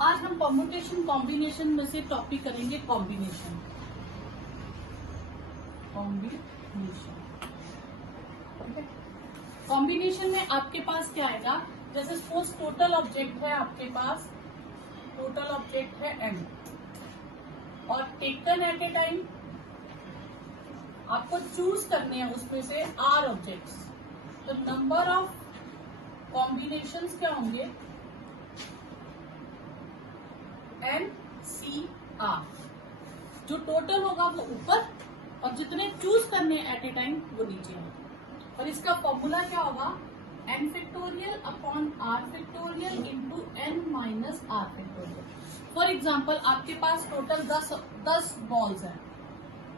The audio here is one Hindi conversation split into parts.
आज हम परम्यूटेशन कॉम्बिनेशन में से टॉपिक करेंगे कॉम्बिनेशन। कॉम्बिनेशन में आपके पास क्या आएगा, जैसे सपोज टोटल ऑब्जेक्ट है आपके पास, टोटल ऑब्जेक्ट है n और टेकन एट ए टाइम आपको चूज करने हैं उसमें से r ऑब्जेक्ट्स। तो नंबर ऑफ कॉम्बिनेशंस क्या होंगे, NCR। जो टोटल होगा वो ऊपर और जितने चूज करने एट ए टाइम वो नीचे होगा। और इसका फॉर्मूला क्या होगा, n factorial upon r factorial into n minus r factorial. For example आपके पास टोटल 10 बॉल्स है,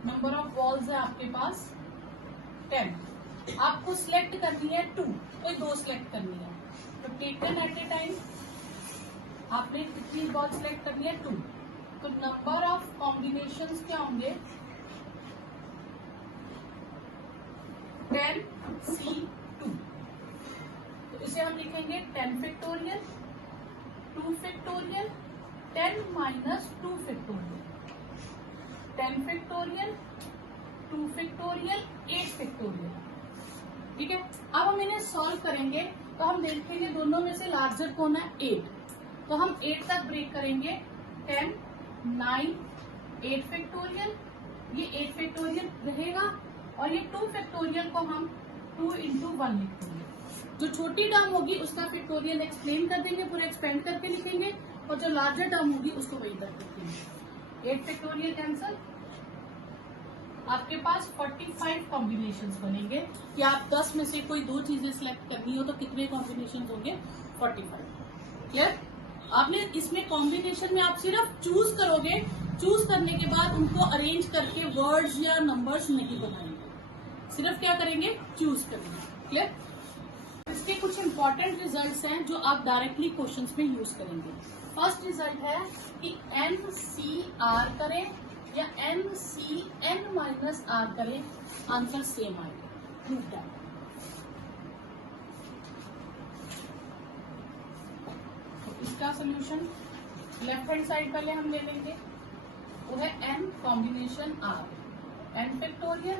नंबर ऑफ बॉल्स है आपके पास 10। आपको सिलेक्ट करनी है 2, कोई 2 सिलेक्ट करनी है। तो टेकन एट ए टाइम आपने कितनी बॉल सिलेक्ट करनी है 2। तो नंबर ऑफ कॉम्बिनेशंस क्या होंगे 10C2। तो इसे हम लिखेंगे 10 factorial 2 factorial 10 minus 2 factorial 10 factorial 2 factorial 8 factorial. ठीक है, अब हम इन्हें सॉल्व करेंगे तो हम देखेंगे दोनों में से लार्जर कौन है 8। तो हम 8 तक ब्रेक करेंगे, 10 9 8 फैक्टोरियल, ये 8 फैक्टोरियल रहेगा और ये 2 फैक्टोरियल को हम 2 इंटू 1 लिख देंगे। जो छोटी टर्म होगी उसका फैक्टोरियल एक्सप्लेन कर देंगे, पूरा एक्सपेंड करके लिखेंगे, और जो लार्जर टर्म होगी उसको वही तक लिखेंगे। 8 फैक्टोरियल कैंसल, आपके पास 45 कॉम्बिनेशंस बनेंगे। कि आप 10 में से कोई 2 चीजें सिलेक्ट करनी हो तो कितने कॉम्बिनेशंस होंगे 45। क्लियर? आपने इसमें कॉम्बिनेशन में आप सिर्फ चूज करोगे, चूज करने के बाद उनको अरेंज करके वर्ड्स या नंबर्स नहीं बनाएंगे, सिर्फ क्या करेंगे चूज करेंगे। क्लियर? इसके कुछ इंपॉर्टेंट रिजल्ट्स हैं जो आप डायरेक्टली क्वेश्चंस में यूज करेंगे। फर्स्ट रिजल्ट है कि NCR करें या NCN माइनस R करें, आंसर सेम आएगा। Prove that. इसका सोल्यूशन लेफ्ट हैंड साइड पहले हम ले लेंगे, वो है n combination r, n factorial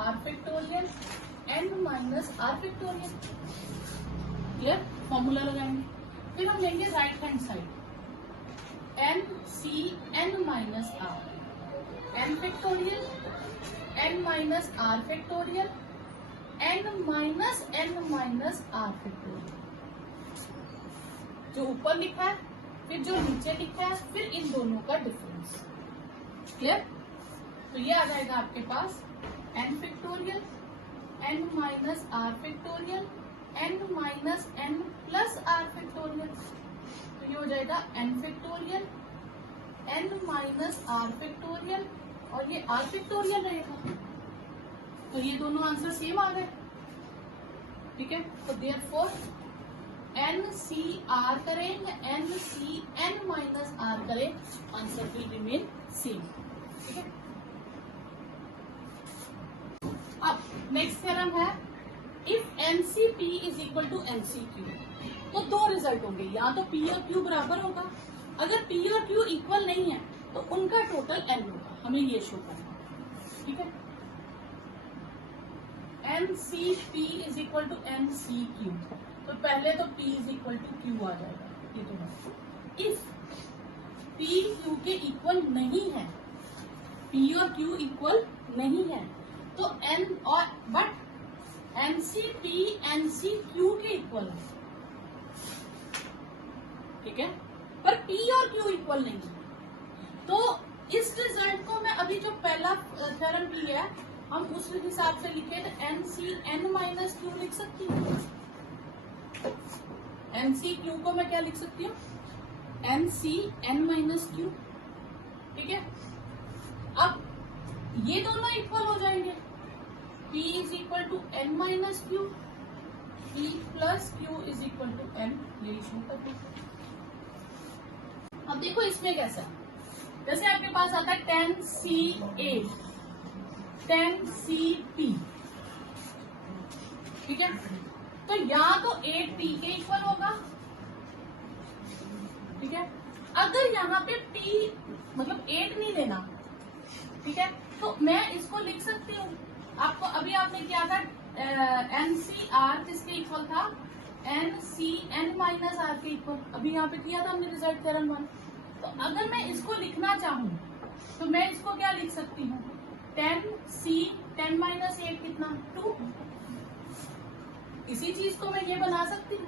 r factorial n minus r factorial. Clear? Formula लगाएंगे। फिर हम लेंगे right hand side, NCN minus r, n factorial n minus r factorial n minus n minus r factorial. जो ऊपर लिखा है फिर जो नीचे लिखा है फिर इन दोनों का डिफरेंस। क्लियर? तो ये आ जाएगा आपके पास n factorial n minus r factorial n minus n plus r factorial. तो ये हो जाएगा n factorial n minus r factorial और ये r फैक्टोरियल रहेगा। तो ये दोनों आंसर सेम आ गए। ठीक है, तो देयरफॉर NCR करें या NCN माइनस R करें, आंसर विल रिमेन सेम। ठीक है, अब नेक्स्ट थ्योरम है, if NCP is equal to NCQ। तो 2 रिजल्ट होंगे, या तो P और Q बराबर होगा, अगर P और Q इक्वल नहीं है तो उनका टोटल N होगा, हमें ये शो करना है। ठीक है, NCP is equal to NCQ। तो पहले तो P is equal to Q आ जाएगा, ये तो है। इफ P Q के इक्वल नहीं है, P और Q इक्वल नहीं है, तो N और बट NCP NCQ के इक्वल है। ठीक है, पर P और Q इक्वल नहीं है। तो इस रिजल्ट को मैं अभी जो पहला थ्योरम किया है हम उस हिसाब से लिखे तो NCN माइनस Q लिख सकती हूँ। NCQ को मैं क्या लिख सकती हूँ, NCN माइनस Q। ठीक है, अब ये दोनों इक्वल हो जाएंगे, P is equal to N minus Q, P plus Q is equal to N। ये शो कर दीजिए। अब देखो इसमें कैसा, जैसे आपके पास आता है 10C8 10CP। ठीक है, तो या तो 8P के इक्वल होगा, ठीक है, अगर यहाँ पे p मतलब 8 नहीं देना, ठीक है, तो मैं इसको लिख सकती हूँ। आपको अभी आपने किया था NCR किसके इक्वल था, NCN माइनस आर के इक्वल, अभी यहाँ पे किया था हमने रिजल्ट थ्योरम 1। तो अगर मैं इसको लिखना चाहूँ तो मैं इसको क्या लिख सकती हूँ, 10C 10 माइनस 8 कितना 2। इसी चीज को मैं ये बना सकती हूँ,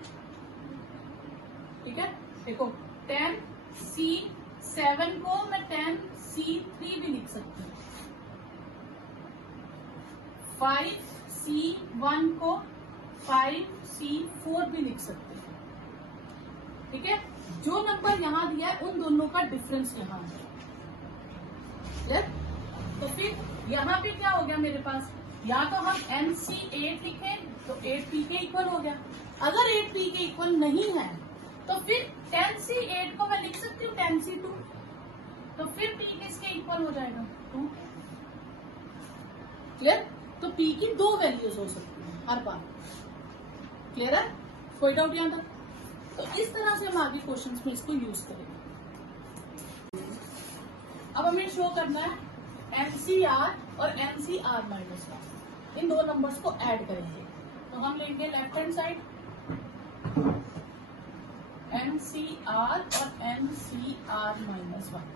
ठीक है। देखो 10C7 को मैं 10C3 भी लिख सकती हूँ, 5C1 को 5C4 भी लिख सकते हैं, ठीक है। जो नंबर यहाँ दिया है उन दोनों का डिफरेंस यहाँ है, क्लियर। तो फिर यहाँ पे क्या हो गया मेरे पास, या तो हम NC8 लिखें तो 8P के इक्वल हो गया। अगर 8P के इक्वल नहीं है तो फिर 10C8 को मैं लिख सकती हूँ 10C2, तो फिर P किसके इक्वल हो जाएगा 2, क्लियर। तो P की 2 वैल्यूज हो सकती है हर बार, क्लियर है, कोई डाउट यहाँ तक। तो इस तरह से हम आगे क्वेश्चंस में इसको यूज करेंगे। अब हमें शो करना है NCR और NCR माइनस 1, इन दो नंबर्स को ऐड करेंगे। तो हम लेंगे लेफ्ट हैंड साइड NCR और NCR माइनस 1,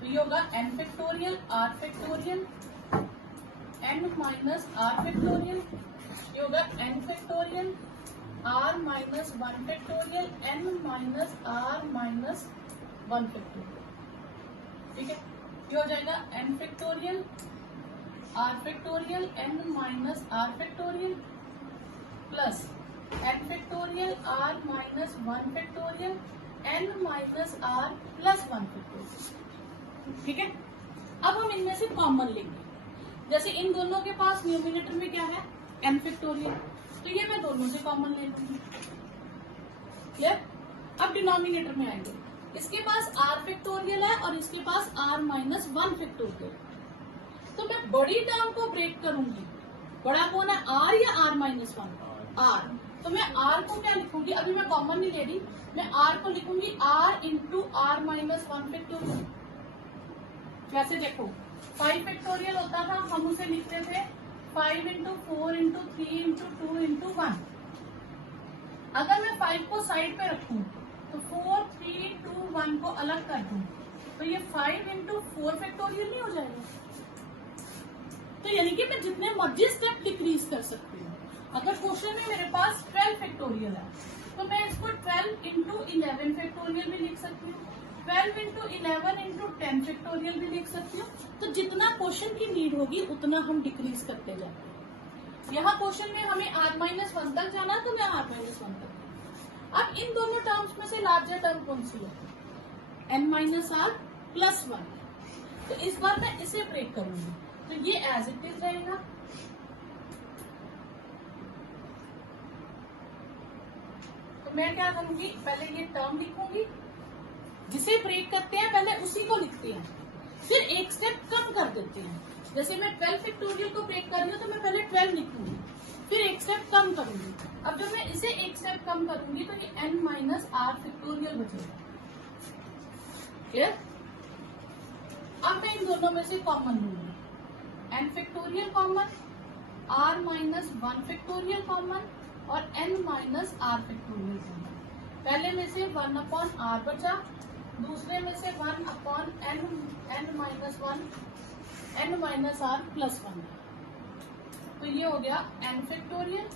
तो ये होगा n factorial R factorial n minus R factorial, ये होगा n factorial R minus 1 factorial n minus R minus 1 factorial, ठीक है। ये हो जाएगा n factorial R factorial n minus R factorial plus n factorial R minus 1 factorial n minus R plus 1 factorial, ठीक है। अब हम इनमें से कॉमन लेंगे, जैसे इन दोनों के पास न्यूमिनेटर में क्या है n फैक्टोरियल, तो ये मैं दोनों से कॉमन ले लूंगी, क्लियर। अब डिनोमिनेटर में आएंगे, इसके पास r फैक्टोरियल है और इसके पास r माइनस 1 फैक्टोरियल, तो मैं बड़ी टर्म को ब्रेक करूंगी। बड़ा कौन है, r या r माइनस 1, r। तो मैं r को क्या लिखूंगी, अभी मैं कॉमन नहीं ले रही, मैं r को लिखूंगी r into r minus 1 factorial. कैसे, देखो 5 फैक्टोरियल होता था, हम उसे लिखते थे 5 इंटू 4 इंटू 3 इंटू 2 इंटू 1। अगर मैं 5 को साइड पे रखूं तो 4 3 2 1 को अलग कर दूं, तो ये 5 इंटू 4 फैक्टोरियल नहीं हो जाएगा। तो यानी कि मैं जितने मर्जी स्टेप डिक्रीज कर सकती हूँ। अगर क्वेश्चन में मेरे पास 12 फैक्टोरियल है तो मैं इसको 12 इंटू 11 फैक्टोरियल भी लिख सकती हूँ, 12 इंटू 11 इंटू 10 फैक्टोरियल भी लिख सकती हूँ। तो जितना क्वेश्चन की नीड होगी उतना हम डिक्रीज करते जाते हैं। यहाँ क्वेश्चन में हमें r माइनस 1 तक जाना, तो मैं r माइनस 1 तक। अब इन दोनों टर्म्स में से लार्जर टर्म कौन सी है, n माइनस r प्लस 1। तो इस बार मैं इसे ब्रेक करूंगी, तो ये एज इट इज रहेगा। तो मैं क्या करूंगी, पहले ये टर्म लिखूंगी, जिसे ब्रेक करते हैं पहले उसी को लिखते हैं, फिर एक स्टेप कम कर देते हैं। जैसे मैं 12 फैक्टोरियल को ब्रेक कर रही हूँ तो मैं पहले 12 लिखूंगी, फिर एक स्टेप कम करूंगी। अब जब मैं इसे एक स्टेप कम करूंगी तो ये n माइनस r फैक्टोरियल बचेगा, क्लियर। अब मैं इन दोनों में से कॉमन लूंगी, n factorial common, r minus 1 factorial common और n minus r factorial common. पहले में से 1 अपॉन r बचा, दूसरे में से 1 upon n minus 1 n minus r plus 1। तो ये हो गया n factorial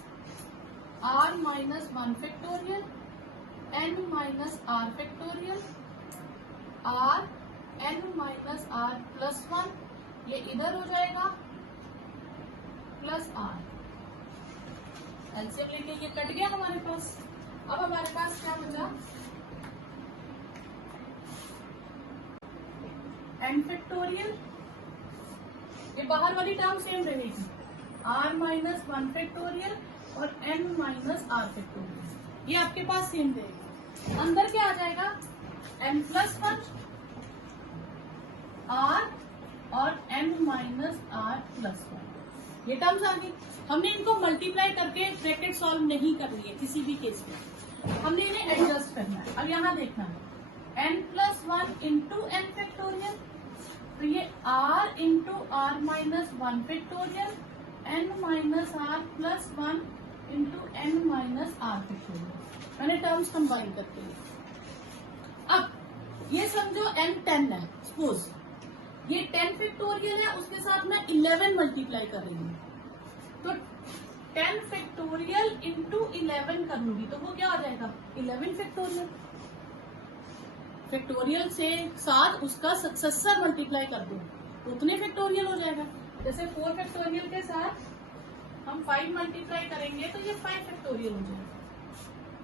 r minus 1 factorial n minus r factorial r n minus r plus 1, ये इधर हो जाएगा प्लस r। एलसीएम लेके ये कट गया हमारे पास। अब हमारे पास क्या बचा, n फैक्टोरियल, ये बाहर वाली टर्म सेम रहेगी, r माइनस 1 फैक्टोरियल और n माइनस r फैक्टोरियल, ये आपके पास सेम रहेगा। अंदर क्या आ जाएगा, n प्लस 1 r और n माइनस r प्लस 1, ये टर्म्स आ गई। हमने इनको मल्टीप्लाई करके ब्रैकेट सॉल्व नहीं करनी है किसी भी केस में, हमने इन्हें एडजस्ट करना है। अब यहाँ देखना है n plus into n factorial, तो ये r into r minus one factorial, n minus r plus one into n minus r factorial. मैंने टर्म्स कंबाइन करके लिया। अब ये समझो n 10 है, सपोज ये 10 फैक्टोरियल है, उसके साथ मैं 11 मल्टीप्लाई कर रही हूँ, तो 10 फैक्टोरियल इंटू 11 कर लूंगी तो वो क्या हो जाएगा 11 फैक्टोरियल। फैक्टोरियल से साथ उसका सक्सेसर मल्टीप्लाई कर दो तो उतने फैक्टोरियल हो जाएगा। जैसे 4 फैक्टोरियल के साथ हम 5 मल्टीप्लाई करेंगे तो ये 5 फैक्टोरियल हो जाएगा।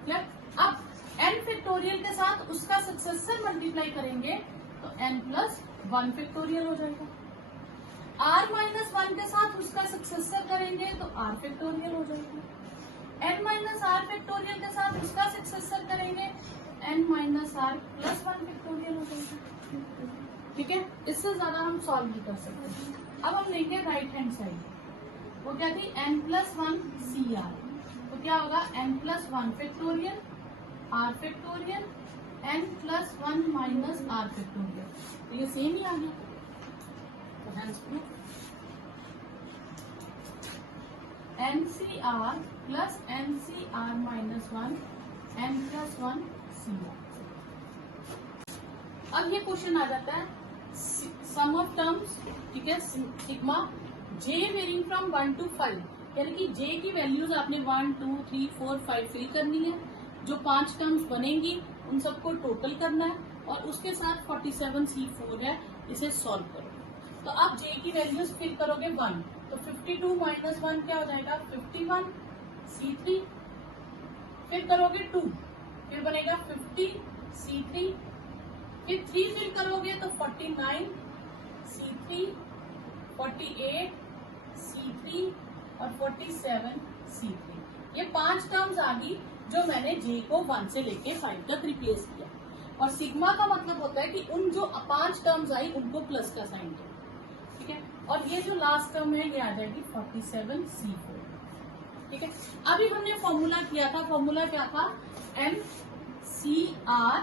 क्लियर? अब n फैक्टोरियल के साथ उसका सक्सेसर मल्टीप्लाई करेंगे तो n प्लस 1 फैक्टोरियल हो जाएगा। r माइनस 1 के साथ उसका सक्सेसर करेंगे तो r फैक्टोरियल हो जाएगा। n माइनस r फैक्टोरियल के साथ उसका सक्सेसर करेंगे n minus r plus 1 factorial हो जाएगा। ठीक है, इससे ज्यादा हम सॉल्व नहीं कर सकते। अब हम लेंगे राइट हैंड साइड, वो क्या थी n प्लस 1 CR, तो क्या होगा n plus 1 factorial r factorial n plus 1 minus r factorial, तो ये सेम ही आ गया। NCR plus NCR minus 1 n plus 1 CR। अब ये क्वेश्चन आ जाता है सम ऑफ टर्म्स, ठीक है, sigma j varying from 1 to 5, यानी कि j की वैल्यूज आपने 1 2 3 4 5 फिल करनी है। जो 5 टर्म्स बनेंगी उन सबको टोटल करना है और उसके साथ 47C4 है, इसे सॉल्व करो। तो आप j की वैल्यूज फिल करोगे 1, तो 52 माइनस 1 क्या हो जाएगा 51 C3, फिर करोगे 2, फिर बनेगा 50 C3, फिर 3 फिल करोगे तो 49 C3, 48 C3 और 47 C3। ये 5 टर्म्स आ गई जो मैंने j को 1 से लेके 5 तक रिप्लेस किया। और सिग्मा का मतलब होता है कि उन जो 5 टर्म्स आई उनको प्लस का साइन दो, ठीक है। और ये जो लास्ट टर्म है ये आ जाएगी 47C4, ठीक है। अभी हमने फॉर्मूला किया था, फॉर्मूला क्या था NCR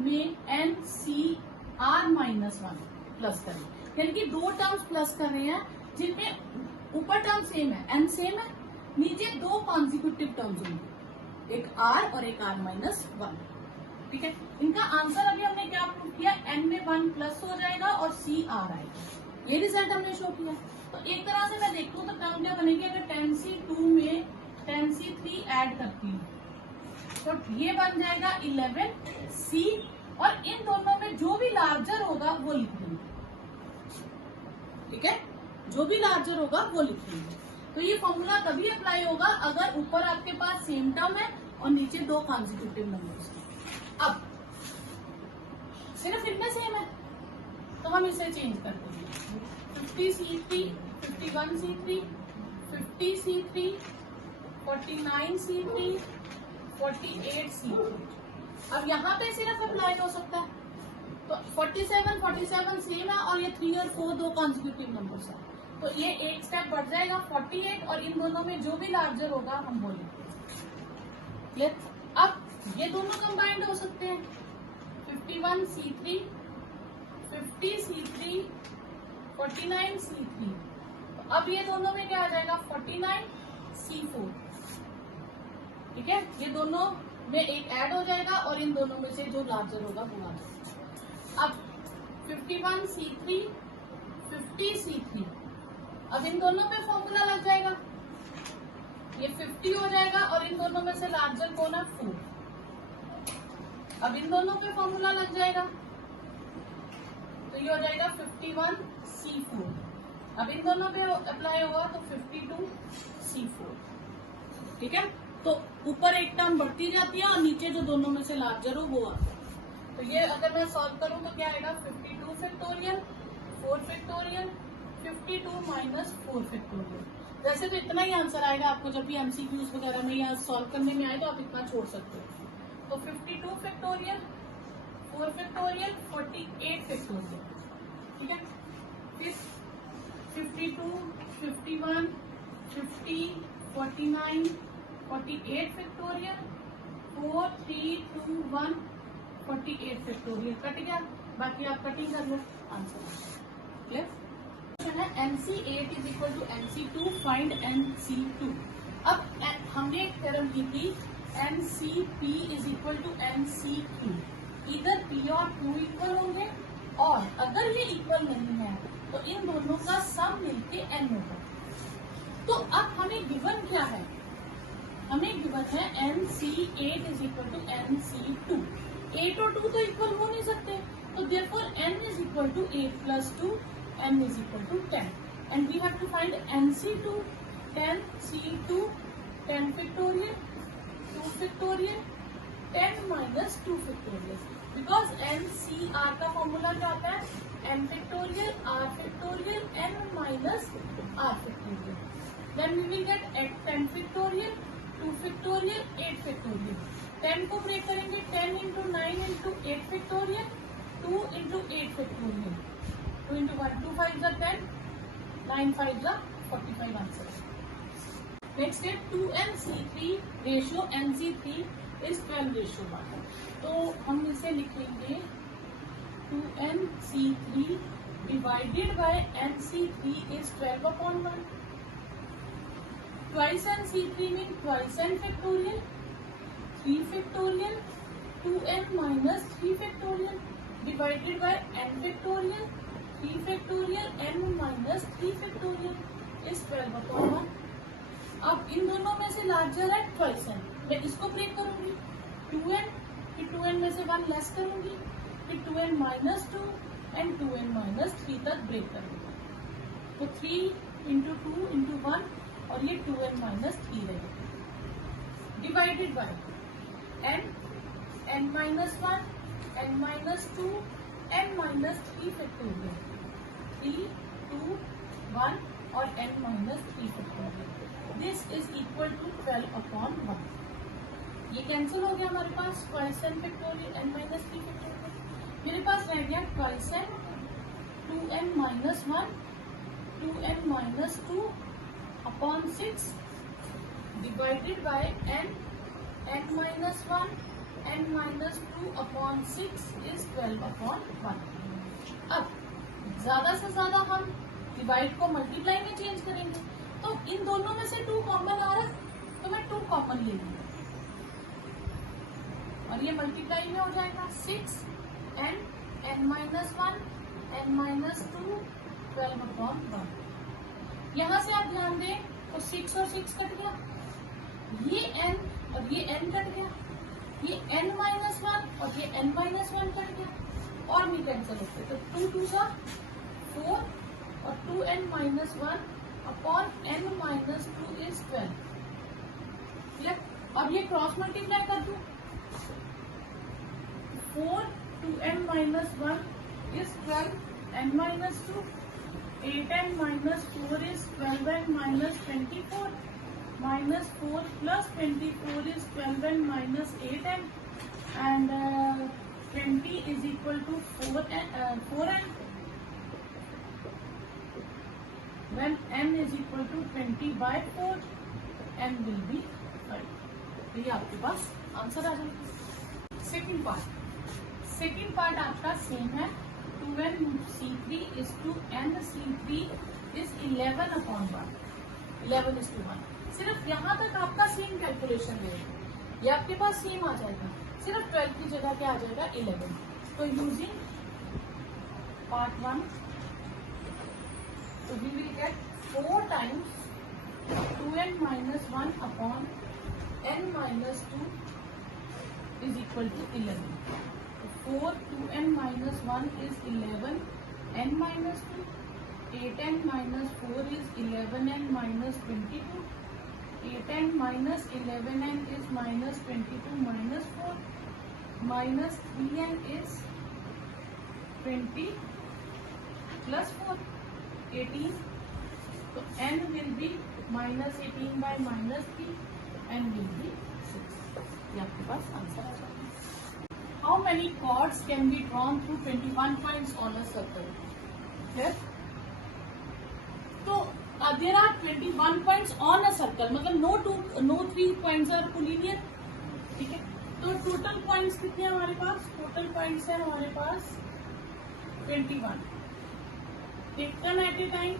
में NCR माइनस 1 प्लस करें, यानी कि 2 टर्म्स प्लस कर रहे हैं जिनमें ऊपर टर्म सेम है, n सेम है, नीचे 2 कॉन्जिक्यूटिव टर्म्स होंगे, एक r और एक r माइनस 1, ठीक है। इनका आंसर अभी हमने क्या प्रूव किया, n में 1 प्लस हो जाएगा और CR आएगा, ये रिजल्ट हमने शो किया। तो एक तरह से मैं देखूं तो टर्म क्या बनेगी, अगर 10C2 में 10C3 ऐड करती हूँ तो ये बन जाएगा 11C, और इन दोनों में जो भी लार्जर होगा वो लिख देंगे, ठीक है, जो भी लार्जर होगा वो लिख देंगे। तो ये फॉर्मूला तभी अप्लाई होगा अगर ऊपर आपके पास सेम टर्म है और नीचे 2 कॉन्जिक्यूटिव नंबर्स हैं। अब सिर्फ इनमें सेम है तो हम इसे चेंज कर देंगे, 50C3, 51C3, 50C3, 49C3, 48C3। अब यहाँ पे सिर्फ अप्लाई हो सकता है, तो 47 47 सेम है और ये 3 और 4 2 कॉन्जिक्यूटिव नंबर्स है, तो ये एक स्टेप बढ़ जाएगा 48, और इन दोनों में जो भी लार्जर होगा हम बोलेंगे। अब ये दोनों कंबाइंड हो सकते हैं, 51C3, 50C3, 49C3, तो अब ये दोनों में क्या आ जाएगा 49C4, ठीक है। ये दोनों में एक ऐड हो जाएगा और इन दोनों में से जो लार्जर होगा वो आ जाएगा। अब 51C3, 50C3, अब इन दोनों पे फॉर्मूला लग जाएगा, ये 50 हो जाएगा और इन दोनों में से लार्जर कौन है 4, अब इन दोनों पे फॉर्मूला लग जाएगा तो ये हो जाएगा 51C4, अब इन दोनों पे अप्लाई होगा तो 52C4, ठीक है। तो ऊपर एक टर्म बढ़ती जाती है और नीचे जो दोनों में से लार्जर हो वो आता है। तो ये अगर मैं सॉल्व करूं तो क्या आएगा 52 फैक्टोरियल, 4 फैक्टोरियल, 52 माइनस 4 फैक्टोरियल। वैसे तो इतना ही आंसर आएगा आपको जब भी MCQs वगैरह में या सॉल्व करने में आए तो आप इतना छोड़ सकते हो। तो 52 फैक्टोरियल, 4 फैक्टोरियल, 48 फैक्टोरियल, ठीक है। फिर 52, 51, 50, 49, 48 फैक्टोरियल, 4 3 2 1 48 फैक्टोरियल कट गया, बाकी आप कटिंग कर लो, आंसर क्लियर। क्वेश्चन है MC8 is equal to MC2, find MC2। अब हमने एक थ्योरम की थी MCP is equal to MCQ, इधर P और Q इक्वल होंगे, और अगर ये इक्वल नहीं है तो इन दोनों का सम मिलके N होगा। तो अब हमें गिवन क्या है, हमें गिवन है MC8 is equal to MC2। 8 और 2 तो इक्वल हो नहीं सकते, तो therefore N is equal to 8 plus 2, N is equal to 10, and we have to find MC2। 10 C2 10 factorial 2 factorial 10 minus 2 factorial, because NCR का फॉर्मूला क्या आता है, M factorial R factorial N minus R factorial. Then we will get 10 factorial, 2 factorial, 8 factorial. 10 को ब्रेक करेंगे, 10 into 9 into 8 factorial, 2 into 8 factorial. 2 into 1, 2 5 are 10, 9 5 are 45 answer. Next step 2NC3 ratio NC3 is 12 ratio 1. तो हम इसे लिखेंगे 2NC3 divided by NC3 is 12/1. Twice NC3 means twice n factorial, 3 factorial, 2n minus 3 factorial divided by n factorial, 3 factorial, n minus 3 factorial is 12/1. अब इन दोनों में से लार्जर है twice n, मैं इसको ब्रेक करूंगी 2n, फिर 2n में से 1 लेस करूंगी, फिर 2n minus 2 and 2n minus 3 तक ब्रेक करूंगी, तो 3 into 2 into 1 और ये 2n माइनस 3 रहेगा, divided by n minus 1 n minus 2 n minus 3 factorial, 3 2 1 और n minus 3 factorial. This is equal to 12/1। ये कैंसिल हो गया हमारे पास, twice n factorial n minus 3 factorial, मेरे पास रह गया twice n 2n minus 1 2n minus 2 upon 6 divided by n minus 1 n minus 2 upon 6 is 12/1। अब ज्यादा से ज्यादा हम डिवाइड को मल्टीप्लाई में चेंज करेंगे, तो इन दोनों में से 2 कॉमन आ रहा है तो मैं 2 कॉमन ले लूंगी और ये मल्टीप्लाई में हो जाएगा 6 n minus 1 n minus 2 12/1। यहाँ से आप ध्यान दें तो 6 और 6 कट गया, ये n और ये n कट गया, ये n माइनस 1 और ये n माइनस 1 कट गया, और भी कैंसिल होते तो 2 2 सा 4 और 2n minus 1 upon n minus 2 is 12। Clear. अब ये क्रॉस मल्टीप्लाई कर दूं, 4 2n minus 1 is 12 n minus 2, 8n minus 4 is 12n minus 24, minus 4 plus 24 is 12n minus 8n, and 20 is equal to 4n, when n is equal to 20 by 4, n will be 5। तो ये आपके पास आंसर आ जाएगा। सेकेंड पार्ट आपका सेम है, 2nC3 is to nC3 is 11/1, 11:1। सिर्फ यहाँ तक आपका सेम कैलकुलेशन रहेगा, ये आपके पास सेम आ जाएगा, सिर्फ 12 की जगह क्या आ जाएगा 11। तो यूजिंग पार्ट 1, तो we will get 4 times 2n minus 1 upon n minus 2 is equal to 11। 4 2n minus 1 is 11 n minus 2, 8n minus 4 is 11n minus 22, 8n minus 11n is minus 22 minus 4, minus 3n is 20 plus 4 18, so n will be minus 18 by minus 3, n will be 6। ये आपके पास आंसर आ जाएगा। How many chords can be drawn through 21 points on a circle? Yes. So there are 21 points on a circle, मतलब no 3 points are collinear, ठीक है। तो टोटल पॉइंट्स कितने हैं हमारे पास? टोटल पॉइंट्स है हमारे पास 21 taken at a time.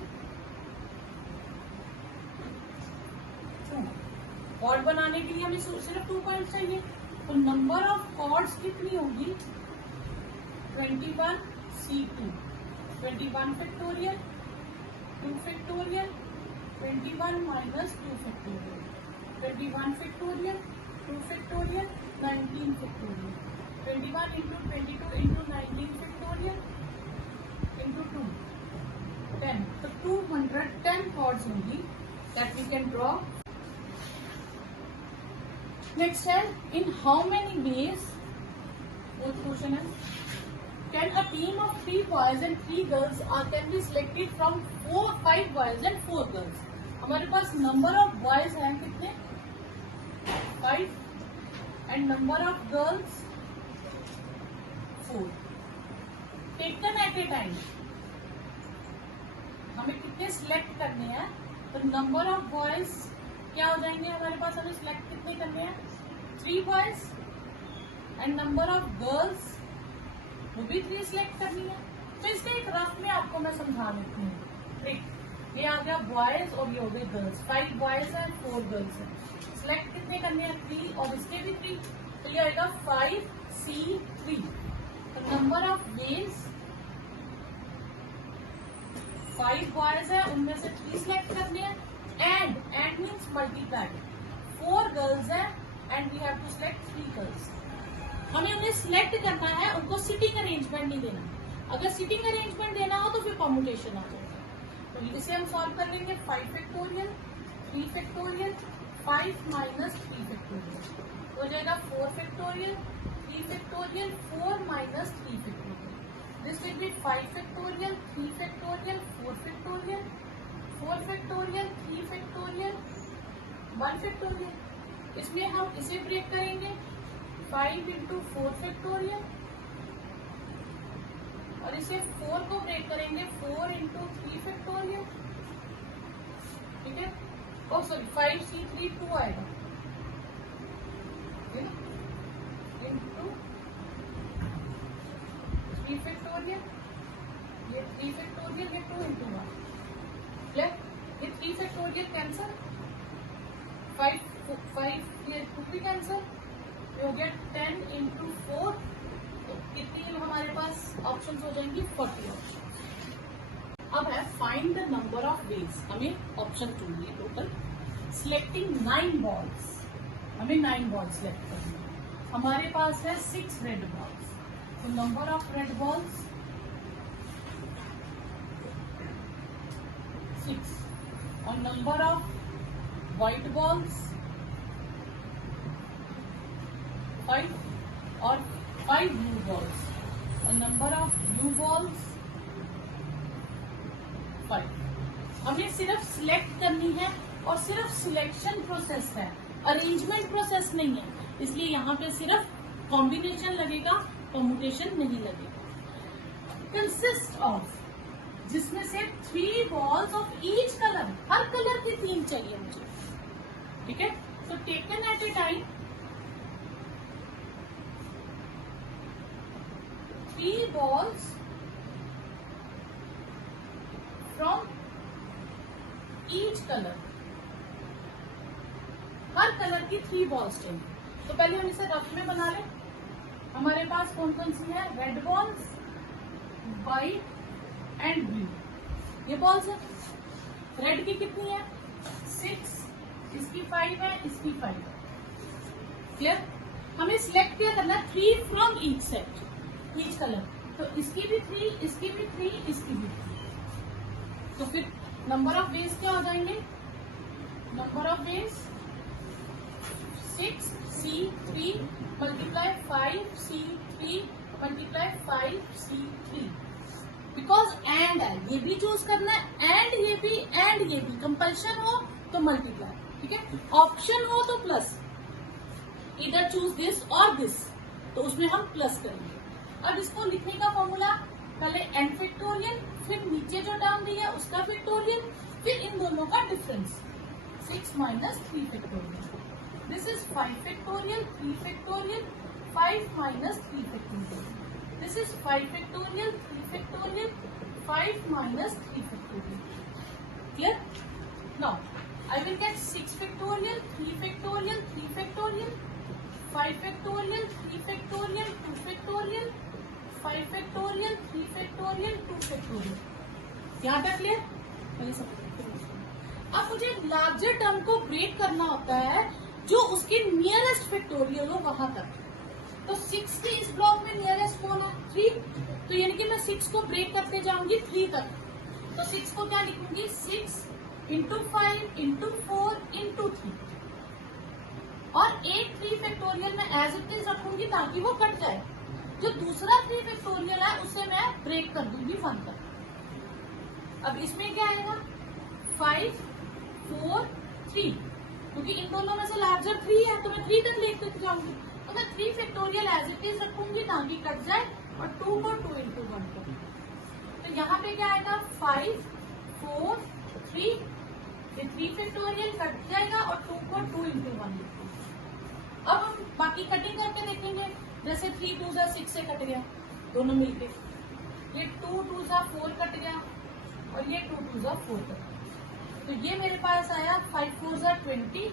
Chord बनाने के लिए हमें सिर्फ 2 पॉइंट्स चाहिए, तो नंबर ऑफ कॉर्ड्स कितनी होगी? 21 C2 21 factorial 2 factorial 21 minus 2 factorial 21 factorial 2 factorial 19 factorial 21 into 22 into 19 factorial into 2 10, तो 210 कॉर्ड्स होंगी that we can draw. Next है in how many ways, fourth question है, can a team of 3 boys and 3 girls can be selected from 5 boys and 4 girls. हमारे पास नंबर ऑफ बॉयज हैं कितने? 5 and number of girls 4। Taken at a time हमें कितने सिलेक्ट करने हैं? तो नंबर ऑफ बॉयज क्या हो जाएंगे हमारे पास? हमें सिलेक्ट कितने करने हैं? 3 boys and number of girls वो भी 3 सिलेक्ट करनी है। तो इसके एक रफ में आपको मैं समझा देती हूँ। देख, ये आ गया बॉयज और ये हो गए गर्ल्स। 5 बॉयज है 4 गर्ल्स है। सिलेक्ट कितने करने हैं? 3 और इसके भी 3, तो ये आएगा 5C3। तो नंबर ऑफ वेज 5 बॉयज है उनमें से 3 सिलेक्ट करने हैं एंड मीन्स मल्टीप्लाई 4 गर्ल्स है and we have to select 3 girls. हमें उन्हें सिलेक्ट करना है, उनको सिटिंग अरेंजमेंट नहीं देना। अगर सिटिंग अरेंजमेंट देना हो तो फिर कॉम्यूटेशन आ जाएगा। तो इसे हम सॉल्व कर लेंगे। 5 फैक्टोरियल 3 फैक्टोरियल 5 माइनस 3 फैक्टोरियल हो जाएगा 4 factorial 3 factorial 4 minus 3 factorial. This will be 5 factorial 3 factorial 4 factorial 4 factorial 3 factorial 1 factorial. इसमें हम इसे ब्रेक करेंगे 5 इंटू 4 फैक्टोरियल और इसे 4 को ब्रेक करेंगे 4 इंटू 3 फैक्टोरियल। ठीक है, और सॉरी 5C3 2 आएगा इंटू 3 फैक्टोरियल, ये 3 फैक्टोरियल, ये 2 इंटू 1। ये 3 फैक्टोरियल कैंसर, 5 ये 2 भी कैंसर, हो गया 10 इंटू 4। तो कितनी हमारे पास ऑप्शंस हो जाएंगी? 40 ऑप्शन। अब है find the number of ways. हमें ऑप्शन चाहिए टोटल सिलेक्टिंग 9 बॉल्स। हमें 9 बॉल्स सिलेक्ट करनी है। हमारे पास है 6 रेड बॉल्स, तो नंबर ऑफ रेड बॉल्स 6 और नंबर ऑफ व्हाइट बॉल्स 5 और 5 ब्लू बॉल्स और नंबर ऑफ ब्लू बॉल्स 5। हमें सिर्फ सिलेक्ट करनी है और सिर्फ सिलेक्शन प्रोसेस है, अरेंजमेंट प्रोसेस नहीं है, इसलिए यहाँ पे सिर्फ कॉम्बिनेशन लगेगा, कॉम्यूटेशन नहीं लगेगा। कंसिस्ट ऑफ, जिसमें से 3 बॉल्स ऑफ ईच कलर, हर कलर की 3 चाहिए मुझे। ठीक है, तो taken at a time 3 balls from each color, हर कलर की 3 बॉल्स चाहिए। तो पहले हम इसे रफ में बना लें। हमारे पास कौन कौन सी है? Red balls, white and blue, ये बॉल्स है। रेड की कितनी है? 6, इसकी 5 है, इसकी 5 है। क्लियर? हमें सिलेक्ट क्या करना है? 3 from each set, each colour. तो इसकी भी 3, इसकी भी 3, इसकी भी 3। तो फिर नंबर ऑफ वेज क्या हो जाएंगे? Number of ways 6C3 multiply 5C3 multiply 5C3। Because and है, ये भी चूज करना है एंड ये भी कंपल्शन हो तो मल्टीप्लाई। ठीक है, ऑप्शन हो तो प्लस, इधर चूज दिस और दिस, तो उसमें हम प्लस करेंगे। अब इसको लिखने का फॉर्मूला, पहले n फैक्टोरियल, फिर नीचे जो टर्म दी है उसका फैक्टोरियल, फिर इन दोनों का difference 6 minus 3 factorial. This is 5 factorial, 3 factorial, 5 minus 3 factorial. This is 5 factorial, 3 factorial, 5 minus 3 factorial. Clear? Now, I will get 6 factorial, 3 factorial, 3 factorial, 5 factorial, 3 factorial, 2 factorial, 5 factorial, 3 factorial, 2 factorial. यहाँ तक क्लियर? अब मुझे लार्जर टर्म को ब्रेक करना होता है जो उसके नियरेस्ट फैक्टोरियल हो वहां तक. तो 6 के इस ब्लॉक में नियरेस्ट कौन है? 3. तो यानी कि मैं 6 को ब्रेक करते जाऊंगी 3 तक. तो 6 को क्या लिखूंगी? 6 इंटू 5 इंटू 4 इंटू 3. और एक 3 फैक्टोरियल में एज इट इज रखूंगी ताकि वो कट जाए. जो दूसरा 3 फैक्टोरियल है उसे मैं ब्रेक कर दूंगी 1 तक. अब इसमें क्या आएगा? 5 4 3, क्योंकि इन दोनों में से लार्जर 3 है तो मैं 3 तक लेकर जाऊंगी. तो मैं 3 फैक्टोरियल एज इट इज रखूंगी ताकि कट जाए और 2 को 2 इंटू 1 को. तो यहाँ पे क्या आएगा? 5 4 3, ये 3 फैक्टोरियल कट जाएगा और 2 को 2 इंटू 1. अब हम बाकी कटिंग करके देखेंगे. जैसे 3 2 6 से कट गया दोनों मिलके, ये 2 2 4 कट गया और ये 2 2 4 कट गया. तो ये मेरे पास आया 5 4 20,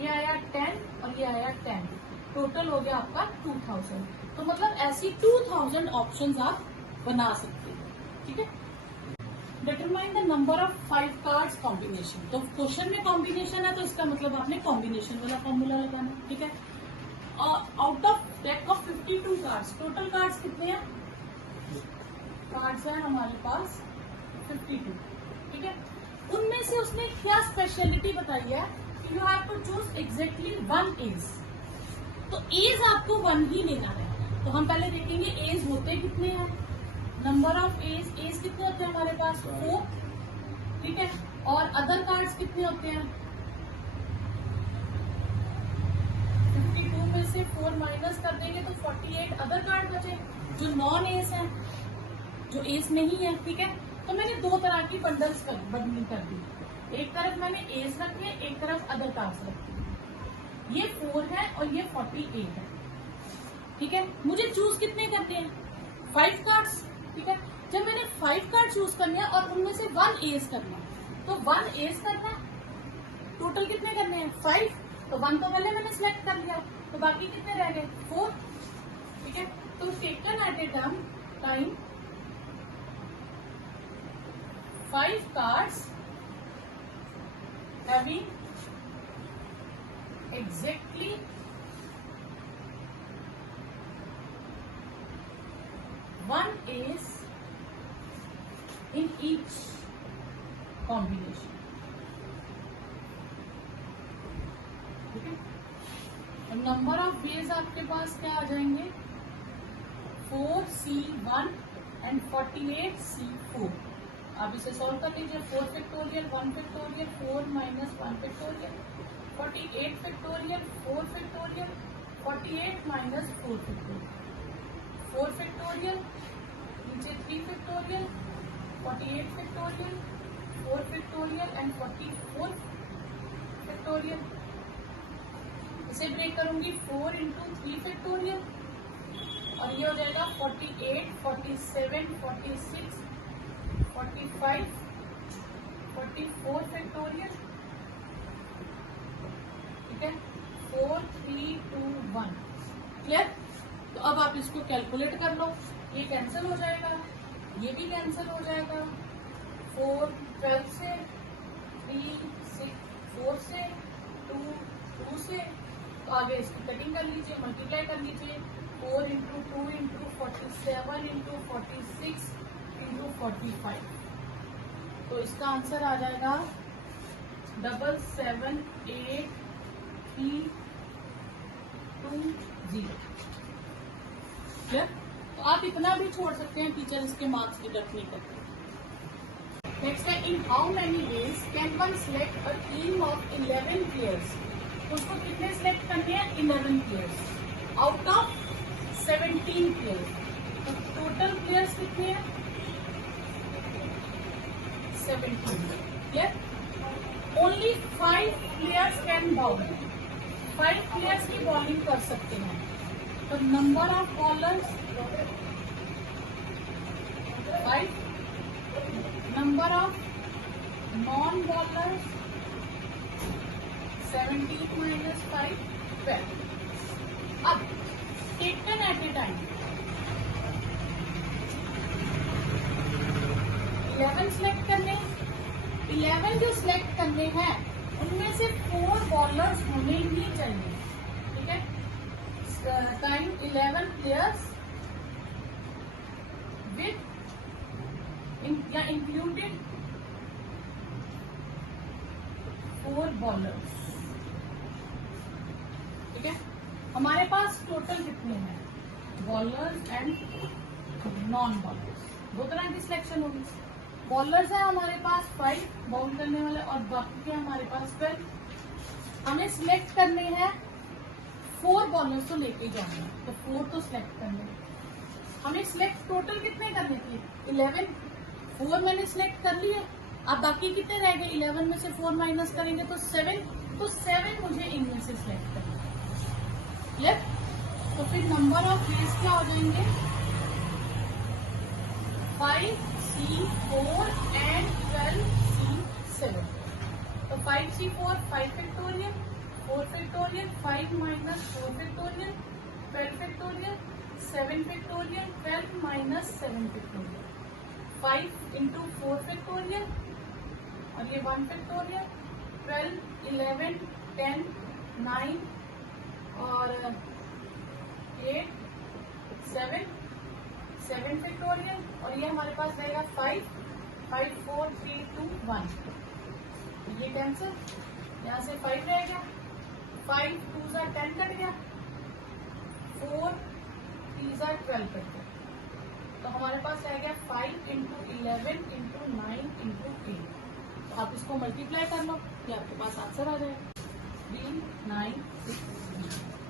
ये आया 10 और ये आया 10. टोटल हो गया आपका 2000. तो मतलब ऐसी 2000 ऑप्शंस आप बना सकते हैं. ठीक है. Determine the number of 5 cards combination. तो क्वेश्चन में कॉम्बिनेशन है तो इसका मतलब आपने कॉम्बिनेशन वाला फॉर्मूला लगाना. ठीक है. Out of deck of 52 cards, total cards कितने हैं? कार्ड्स है हमारे पास 52. ठीक है. उनमें से उसने क्या स्पेशलिटी बताई है? You have to choose exactly 1 edge. तो एज आपको 1 ही लेना है. तो हम पहले देखेंगे एज होते कितने हैं. नंबर ऑफ एज, एज कितने होते हैं हमारे पास? 4. ठीक है. और अदर कार्ड्स कितने होते हैं? 52 में से 4 माइनस कर देंगे तो 48 अदर कार्ड बचे जो नॉन एज है, जो एज नहीं है. ठीक है. तो मैंने 2 तरह की बंडल्स बंडलिंग कर दी. एक तरफ मैंने एज रखी है, एक तरफ अदर कार्ड्स रखी है. ये 4 है और ये 48 है. ठीक है. मुझे चूज कितने करते हैं? 5 कार्ड्स. ठीक है. जब मैंने 5 कार्ड चूज करने हैं और उनमें से 1 एज करना है, तो 1 एज करना है. टोटल कितने करने हैं? 5. तो 1 तो पहले मैंने सिलेक्ट कर लिया, तो बाकी कितने रह गए? 4. ठीक है. तो taken at a time 5 cards having exactly 1 ace in each combination. ठीक है. नंबर ऑफ बेस आपके पास क्या आ जाएंगे? 4C1 and 48C4. आप इसे सॉल्व कर लीजिए. 4 factorial 1 factorial 4 minus 1 factorial 48 factorial 4 factorial 48 minus 4 factorial 4 factorial नीचे 3 factorial 48 factorial 4 factorial and 44 factorial. इसे ब्रेक करूंगी 4 इंटू 3 फैक्टोरियल और ये हो जाएगा 48 47 46 45 44 फैक्टोरियल. ठीक है. 4 3 2 1. क्लियर. तो अब आप इसको कैलकुलेट कर लो. ये कैंसिल हो जाएगा, ये भी कैंसिल हो जाएगा. 4 12 से, 3 6 4 से, 2 2 से. तो आगे इसकी कटिंग कर लीजिए, मल्टीप्लाई कर लीजिए. 4 इंटू 2 इंटू 47 इंटू 46 इंटू 45. तो इसका आंसर आ जाएगा 778 3 2 0. क्लियर. तो आप इतना भी छोड़ सकते हैं, टीचर इसके मार्क्स डिडक्ट नहीं करते. नेक्स्ट है in how many veg can one select a team of 11 players. उसको कितने सिलेक्ट करने हैं? 11 प्लेयर्स आउट ऑफ 17 प्लेयर्स. तो टोटल प्लेयर्स कितने हैं? 17. Clear? Only 5 players can bowl. 5 players की बॉलिंग कर सकते हैं, तो number of bowlers 5, number of non bowlers 17 minus 5 12. अब taken at a time 11 select करने, 11 जो सिलेक्ट करने हैं उनमें से 4 बॉलर्स होने ही चाहिए, ठीक है। टाइम 11 प्लेयर्स विथ या इंक्लूडेड 4 बॉलर्स, ठीक है। हमारे पास टोटल कितने हैं, बॉलर्स एंड नॉन बॉलर्स, 2 तरह की सिलेक्शन होगी। बॉलर्स है हमारे पास 5 बाउल करने वाले और बाकी के हमारे पास 12। हमें सिलेक्ट करने हैं 4 बॉलर्स तो लेके जाना है, तो 4 तो सिलेक्ट करने हैं। हमें सिलेक्ट टोटल कितने करने थे, 11, 4 मैंने सिलेक्ट कर लिए। अब बाकी कितने रह गए, 11 में से 4 माइनस करेंगे तो 7, तो 7 मुझे इनमें से सिलेक्ट करना है, लेफ्ट। तो फिर नंबर ऑफ वेज क्या हो जाएंगे, 5C4 and 12C7. तो 5C4 5 factorial, 4 factorial, 5 minus 4 factorial, 12 factorial, 7 factorial, 12 minus 7 factorial, 5 into 4 factorial और ये 1 factorial, 12, 11, 10, 9 और 8, 7 फैक्टोरियल और ये हमारे पास रहेगा 5, 5, 4, 3, 2, 1। ये कैंसिल, यहाँ से 5 रहेगा, 5 2 सा 10 कट गया, 4 3 सा 12 कट गया, तो हमारे पास रह गया 5 into 11 into 9 into 8। तो आप इसको मल्टीप्लाई कर लो, ये आपके पास आंसर आ जाएगा 3, 9, 6, 3।